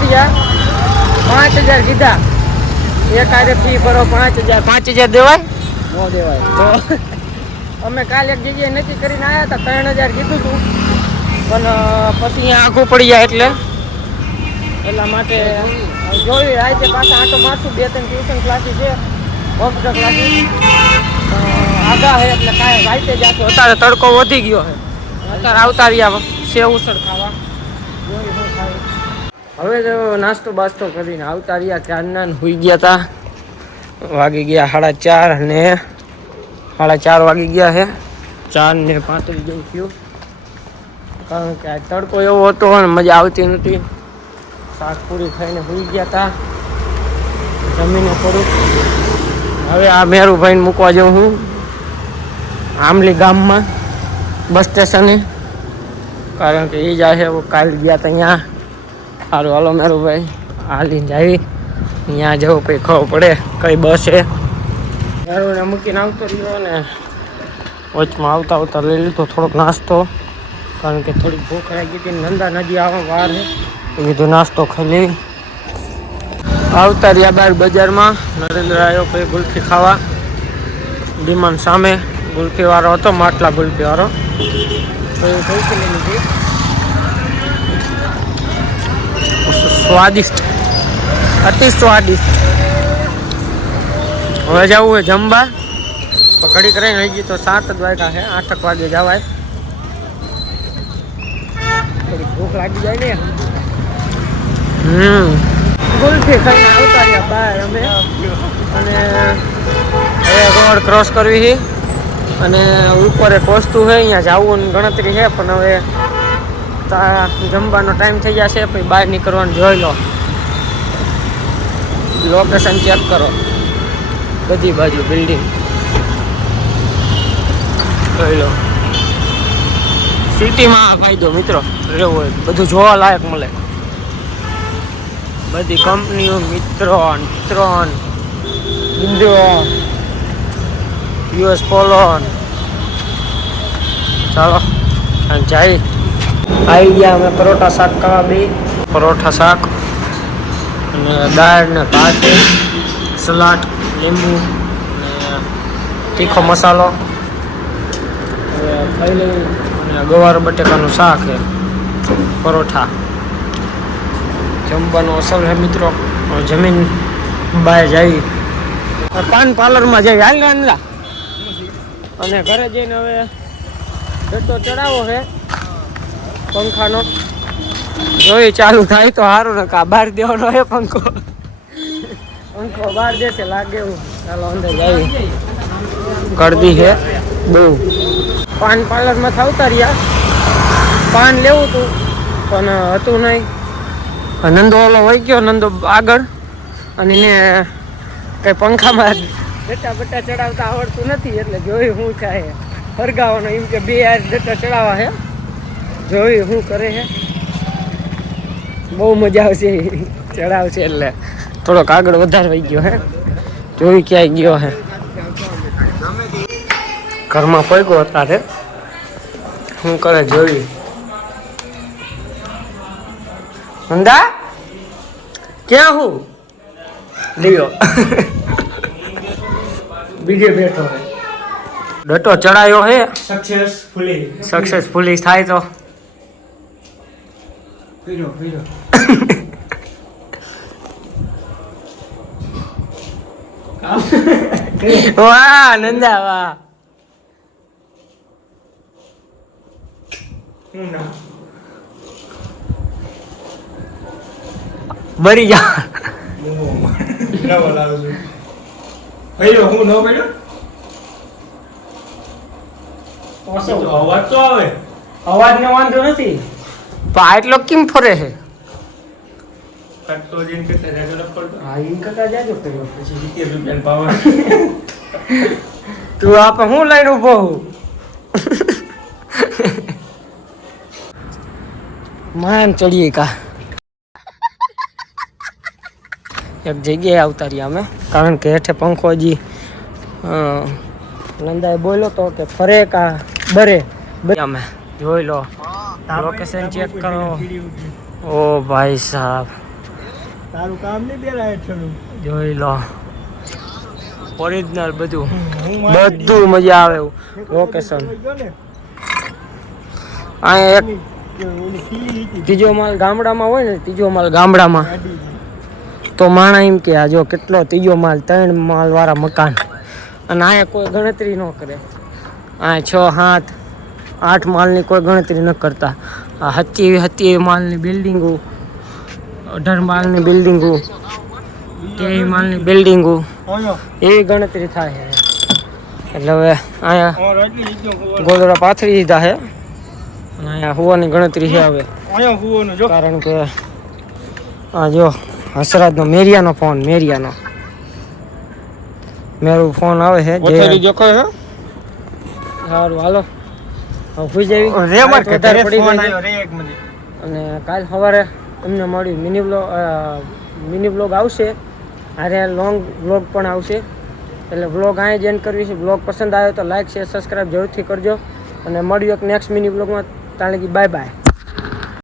ઉતાર્યા 5000 કીધા. એક આરે ફી ભરો 5000. 5000 દેવાય? ન દેવાય. તો અમે કાલે એક જગ્યાએ નક્કી કરીને આવ્યા હતા, 3000 કીધું હતું, પણ પછી અહીંયા આખું પડી જાય એટલા માટે જોયું. આજે પાછા આટો મારશું. 2-3 ટ્યુશન ક્લાસીસ છે, કોમ્પ્યુટર ક્લાસીસ આગા છે, એટલે કાંઈ રાઈતે જશું. અત્યારે તડકો વધી ગયો છે. અત્યારે આવતા રહ્યા સેવ ઉસળ ખાવા. હવે તો નાસ્તો બાસ્તો કરીને આવતા રહ્યા. ક્યારના હોઈ ગયા હતા. વાગી ગયા 4:30 અને 4:30 વાગી ગયા છે. 4:35 જેવું થયું. કારણ કે આ તડકો એવો હતો અને મજા આવતી નથી. શાક પૂરી ખાઈને હોઈ ગયા હતા. જમીને થોડુંક. હવે આ મેરુભાઈને મૂકવા જાઉં હું આમલી ગામમાં બસ સ્ટેશને, કારણ કે એ જાય છે. કાલ ગયા હતા અહીંયા. સારું હાલો મેરુભાઈ, હાલીને જાય અહીંયા જવું, કંઈ ખબર પડે કઈ બસ છે. મેરુને મૂકીને આવતો રહ્યો ને વચમાં આવતા લઈ લીધો થોડોક નાસ્તો, કારણ કે થોડીક ભૂખ લાગી હતી. નંદા નદી આવવા વાર છે, તો કીધું નાસ્તો ખાઈ લેવી. આવતા રહ્યા બહાર બજારમાં. નરેન્દ્ર આવ્યો પછી ગુલ્ફી ખાવા. ડિમાન્ડ સામે ગુલ્ફી વાળો હતો, માટલા ગુલ્ફી વાળો. તો એ કઈ લઈ લીધી. સ્વાદિષ્ટ, અતિ સ્વાદિષ્ટ. હવે જવું હોય જમવા. ઘડી કરીને હજી તો 7 જ વાગ્યા છે. 8 વાગે જવાય. થોડી ભૂખ લાગી જાય ને. ગુલ્ફી ખાઈને આવતા રહ્યા બહાર અમે. અને હવે રોડ ક્રોસ કરવી છે. અને ઉપર એક વસ્તુ છે, અહીંયા જવું ગણતરી છે, પણ હવે જમવાનો ટાઈમ થઈ જશે. પછી બહાર નીકળવાનું જોઈ લો. લોકેશન ચેક કરો. બધી બાજુ બિલ્ડિંગ જોઈ લો. સિટીમાં ફાયદો મિત્રો રહેવો હોય, બધું જોવા લાયક મળે. બધી કંપનીઓ, મિત્રો યુએસ પોલોન. ચાલો જાય. આવી ગયા અમે પરોઠા શાક ખાવા. 2 પરોઠા શાક અને દાળ ને ભાત, સલાડ, લીંબુ અને તીખો મસાલો ખાઈ લઈ. અને ગવાર બટેકાનું શાક છે, પરોઠા. જમવાનું અસર છે મિત્રો. જમીન બહાર જઈ પાન પાર્લરમાં જઈ હાલ ને. અને ઘરે જઈને હવે બેટો ચડાવો છે પંખાનો. જોઈ ચાલુ થાય તો સારું ને, કા બહાર દેવાનો છે પંખો બહાર દેશે લાગે એવું. ચાલો અંદર જઈ. ગરદી છે બહુ. પાન પાર્લરમાં આવતા રહ્યા. પાન લેવું હતું પણ હતું નહીં. નંદો ઓલો વહી ગયો, નંદો આગળ. અને એને કઈ પંખામાં ડટા ચડાવતા આવડતું નથી, એટલે જોયું શું થાય. ફરગાવાનો એમ કે 2 યાર ડટા ચડાવવા છે. જોયું શું કરે છે. બહુ મજા આવશે ચડાવશે. એટલે થોડોક આગળ વધારે વહી ગયો હે. જોઈ ક્યાંય ગયો હે. ઘરમાં પડ્યો અત્યારે શું કરે જોઈ. નંદા ક્યાં હું લ્યો બીજે બેઠો હે. ડટો ચડાયો હે સક્સેસફુલી થાય તો વાહ નંદા વાહ. બરી જા. અવાજ ને વાંધો નથી. એટલો કેમ ફરે છે? તું આપ હું લઈને ઉભો હું માન ચડીએ કા. એક જગ્યાએ આવતા રહ્યા અમે, કારણ કે હેઠે પંખો હજી નંદાએ બોલ્યો તો કે ફરે કા બરે. અમે જોઈ લો લોકેશન ચેક કરો. ઓ ભાઈ સાહેબ તારું કામ નહીં બેરા હેઠળનું જોઈ લો ઓરિજિનલ બધું બધું મજા આવે એવું લોકેશન. અહીંયા એક ત્રીજો માલ ગામડામાં હોય ને, ત્રીજો માલ ગામડામાં તો માણા એમ કે આ જો કેટલો ત્રીજો માલ 3 માલ વાળા મકાન, અને અહીંયા કોઈ ગણતરી ન કરે. અહીંયા 6, 7, 8 માલની કોઈ ગણતરી ન કરતા. આ 27 માલની બિલ્ડિંગો, 18 માલની બિલ્ડિંગો, 23 માલની બિલ્ડિંગો એવી ગણતરી થાય છે. એટલે હવે અહીંયા ગોદડા પાથરી દીધા છે અને અહીંયા હોવાની ગણતરી છે હવે. કારણ કે આ જો હસરાજનો મેરિયાનો ફોન, મેરું ફોન આવે છે. સારું હાલો સુઈ જવી, વધારે પડી ગઈ. અને કાલ સવારે તમને મળ્યું મિની વ્લોગ આવશે, અરે લોંગ વ્લોગ પણ આવશે. એટલે વ્લોગ અહીંયા જ એન્ડ કરવી છે. વ્લોગ પસંદ આવ્યો તો લાઈક, શેર, સબસ્ક્રાઈબ જરૂરથી કરજો. અને મળ્યું એક નેક્સ્ટ મિની વ્લોગમાં. ત્યાં લગી બાય બાય.